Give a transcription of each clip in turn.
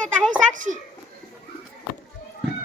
देत आहे साक्षी.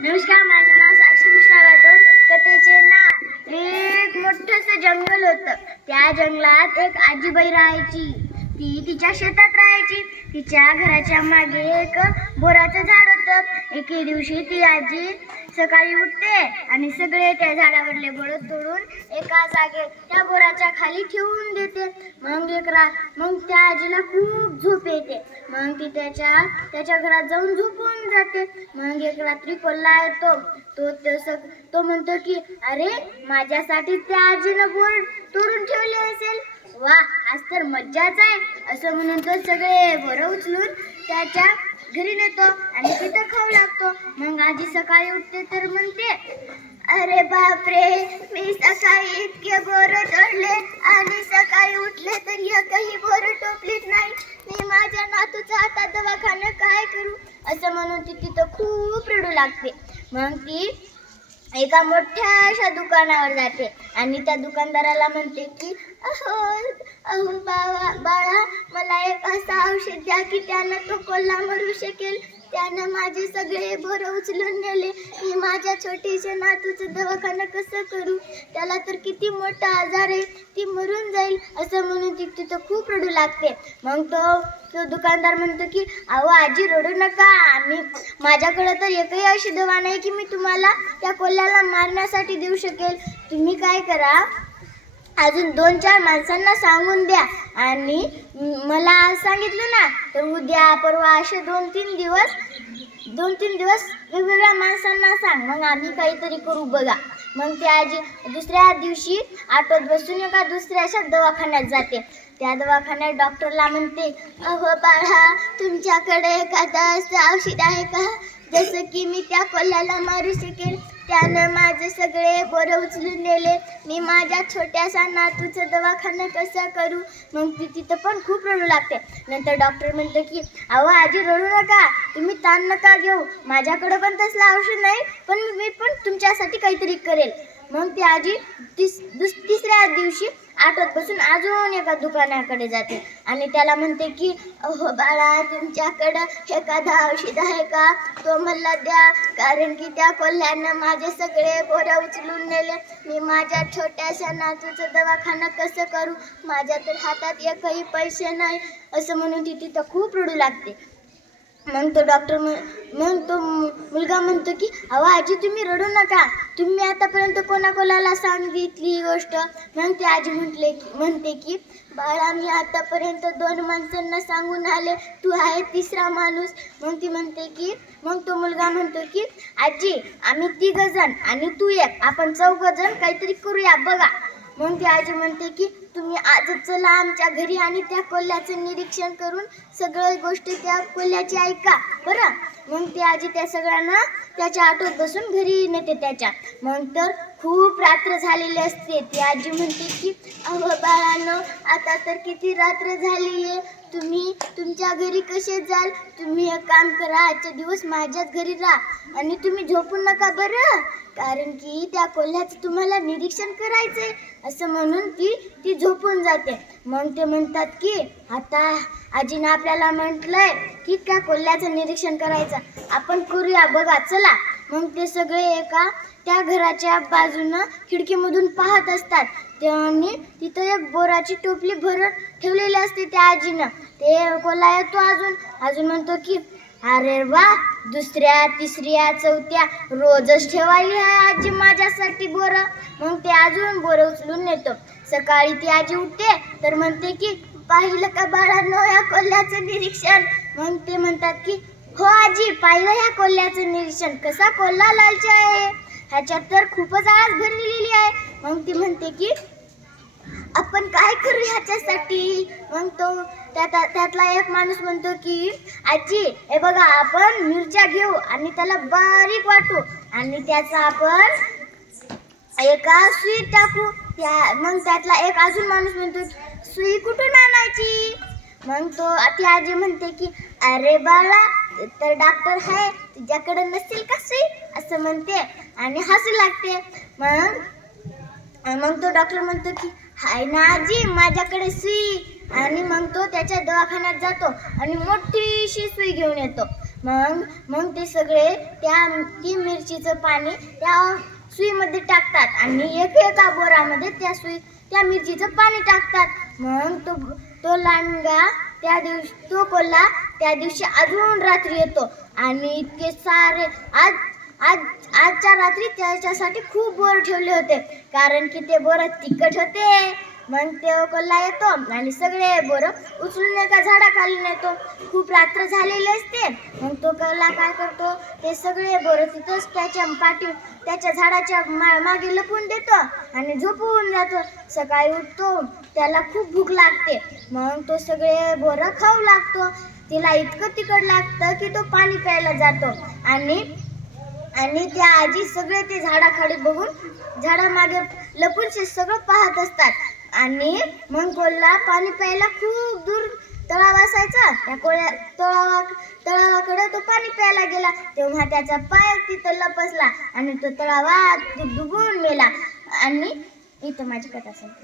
नमस्कार माझे नाव साक्षी कृष्णा राठोड कथेचे नाव एक मोठस जंगल होतं. त्या जंगलात एक आजीबाई राहायची. ती तिच्या शेतात राहायची. तिच्या घराच्या मागे एक बोराचं झाड होतं. एके दिवशी ती आजी सकाळी उठते आणि सगळे त्या झाडावरले बोर तोडून एका जागेत त्या बोराच्या खाली ठेवून देते. मग एक रा मग त्या आजीला खूप झोप येते. मग ती त्याच्या त्याच्या घरात जाऊन झोपून जाते. मग एक रात्री कोल्हा येतो. तो तसं तो म्हणतो की अरे माझ्यासाठी त्या आजीनं बोर तोडून ठेवले असेल. वा आज तर मज्जाच आहे. असं म्हणून तो सगळे बोरं उचलून त्याच्या घरी नेतो आणि तिथं खाऊ लागतो. मग आजी सकाळी उठते तर म्हणते अरे बापरे मी सकाळी इतके बोर तोडले आणि सकाळी उठले तर एकही बोर टोपलीच नाही. मी माझ्या नातूचा आता दवाखाना काय करू? असं म्हणून ती तिथं खूप रडू लागते. मग ती एका मोठ्या अशा दुकानावर जाते. आणि त्या दुकानदाराला म्हणते की अहो अहो बाबा बाळा मला एक असं औषध द्या की त्यानं तो कोल्हा मरू शकेल त्यानं माझे सगळे भर उचलून नेले. मी माझ्या छोटीच्या नातूचं दवाखाना कसं करू? त्याला तर किती मोठा आजार आहे. ती मरून जाईल असं म्हणून ती तिथं खूप रडू लागते. मग तो तो दुकानदार म्हणतो की अहो आजी रडू नका. आम्ही माझ्याकडे तर एकही अशी दवा नाही की मी तुम्हाला त्या कोल्ह्याला मारण्यासाठी देऊ शकेल. तुम्ही काय करा? अजून दोन चार माणसांना सांगून द्या. आणि मला आज सांगितलं ना तर उद्या परवा असे दोन तीन दिवस दोन तीन दिवस वेगवेगळ्या माणसांना सांग. मग आम्ही काहीतरी करू बघा. मग ते आजी दुसऱ्या दिवशी आटोत बसून एका दुसऱ्या अशा दवाखान्यात जाते. त्या दवाखान्यात डॉक्टरला म्हणते अहो बाळा तुमच्याकडे एखादं असं औषध आहे का? जसं की मी त्या कोल्ह्याला मारू शकेल. त्यानं माझे सगळे बोरं उचलून नेले. मी माझ्या छोट्याशा नातूचं दवाखाना कसं करू? मग ती तिथं पण खूप रडू लागते. नंतर डॉक्टर म्हणतो की अहो आजी रडू नका. तुम्ही ताण नका घेऊ. माझ्याकडं पण तसलं औषध नाही पण मी पण तुमच्यासाठी काहीतरी करेल. मग ती आजी तिस दुस तिसऱ्या दिवशी आठवत बसून अजून एका दुकानाकडे जाते. आणि त्याला म्हणते की अहो बाळा तुमच्याकडं एखादा औषध आहे का? तो मला द्या. कारण की त्या कोल्ह्यानं माझे सगळे बोऱ्या उचलून नेले. मी माझ्या छोट्याशा नातूचं दवाखाना कसं करू? माझ्या तर हातात एकही पैसे नाही. असं म्हणून ती तिथं खूप रडू लागते. मग तो डॉक्टर मग तो मुलगा म्हणतो की अहो आजी तुम्ही रडू नका. तुम्ही आतापर्यंत कोणाकोणाला सांगितली ही गोष्ट. मग ती आजी म्हटले की म्हणते की बाळा मी आतापर्यंत दोन माणसांना सांगून आले. तू आहे तिसरा माणूस. मग ती म्हणते की मग तो मुलगा म्हणतो की आजी आम्ही तिघ जण आणि तू एक. आपण चौघ जण काहीतरी करूया बघा. मग ती आजी म्हणते की तुम्ही आजच चला आमच्या घरी आणि त्या कोल्ह्याचं निरीक्षण करून सगळ्या गोष्टी त्या कोल्ह्याची ऐका बरं? मग ती आजी त्या सगळ्यांना त्याच्या आठवत बसून घरी नेते त्याच्या. मग तर खूप रात्र झालेली असते. ती आजी म्हणते की अहो बाळानं आता तर किती रात्र झाली आहे. तुम्ही तुमच्या घरी कसे जाल? तुम्ही एक काम करा आजचे दिवस माझ्याच घरी राहा. आणि तुम्ही झोपू नका बरं. कारण की त्या कोल्ह्याचं तुम्हाला निरीक्षण करायचंय. असं म्हणून ती ती झोपून जाते. मग ते म्हणतात की आता आजीनं आपल्याला म्हटलंय की त्या कोल्ह्याचं निरीक्षण करायचं. आपण करूया बघा चला. मग ते सगळे एका त्या घराच्या बाजूनं खिडकीमधून पाहत असतात. त्यांनी तिथं एक बोराची टोपली भरून ठेवलेली असते त्या आजीनं. ते कोल्हा येतो अजून. अजून म्हणतो की अरे वा दुसऱ्या तिसऱ्या चौथ्या रोजच ठेवायली आहे आजी माझ्यासाठी बोरं. मग ते अजून बोरं उचलून नेतो. सकाळी ती आजी उठते तर म्हणते की पाहिलं का बाळांनो या कोल्ह्याचं निरीक्षण? मग ते म्हणतात की हो आजी पाहिलं ह्या कोल्ह्याचं निरीक्षण. कसा कोल्हा लालचा आहे? ह्याच्यात तर खूपच आळस भरलेली आहे. मग ती म्हणते की आपण काय करू ह्याच्यासाठी? मग तो त्यात त्यातला एक माणूस म्हणतो की आजी हे बघा आपण मिरच्या घेऊ आणि त्याला बारीक वाटू आणि त्याचा आपण एका सुई टाकू. त्या मग त्यातला एक अजून माणूस म्हणतो सुई कुठून आणायची? मग तो ती आजी म्हणते की अरे बाळा तर डॉक्टर आहे तुझ्याकडे नसेल का सुई? असं म्हणते आणि हसू लागते. मग मग तो डॉक्टर म्हणतो की हाय ना आजी माझ्याकडे सुई. आणि मग तो त्याच्या दवाखान्यात जातो आणि मोठीशी सुई घेऊन येतो. मग मग ते सगळे त्या ती मिरचीचं पाणी त्या सुईमध्ये टाकतात आणि एक एका बोरामध्ये त्या सुई त्या मिरचीचं पाणी टाकतात. मग तो तो लांडगा त्या दिवशी तो कोल्हा त्या दिवशी अजून रात्री येतो. आणि इतके सारे आज आज आजच्या रात्री त्याच्यासाठी खूप बोर ठेवले होते. कारण की ते बोर तिखट होते. मग ते कोल्हा येतो आणि सगळे बोर उचलून एका झाडाखाली नेतो. खूप रात्र झालेली असते. मग तो कोल्हा काय करतो? ते सगळे बोर तिथंच त्याच्या पाठी त्याच्या झाडाच्या मा मागे लपून देतो आणि झोपून जातो. सकाळी उठतो त्याला खूप भूक लागते. मग तो सगळे बोरं खाऊ लागतो. तिला इतकं तिखट लागतं की तो पाणी प्यायला जातो. आणि आणि त्या आजी सगळे ते झाडाखाली बघून झाडामागे लपून सगळं पाहत असतात. आणि मग कोल्हा पाणी प्यायला खूप दूर तळाव असायचा. त्या कोळ्या तळावा तळावाकडे तो पाणी प्यायला गेला. तेव्हा त्याचा पाय तिथं लपसला आणि तो तळावात डुबून मेला. आणि इथं माझी कथा संपली.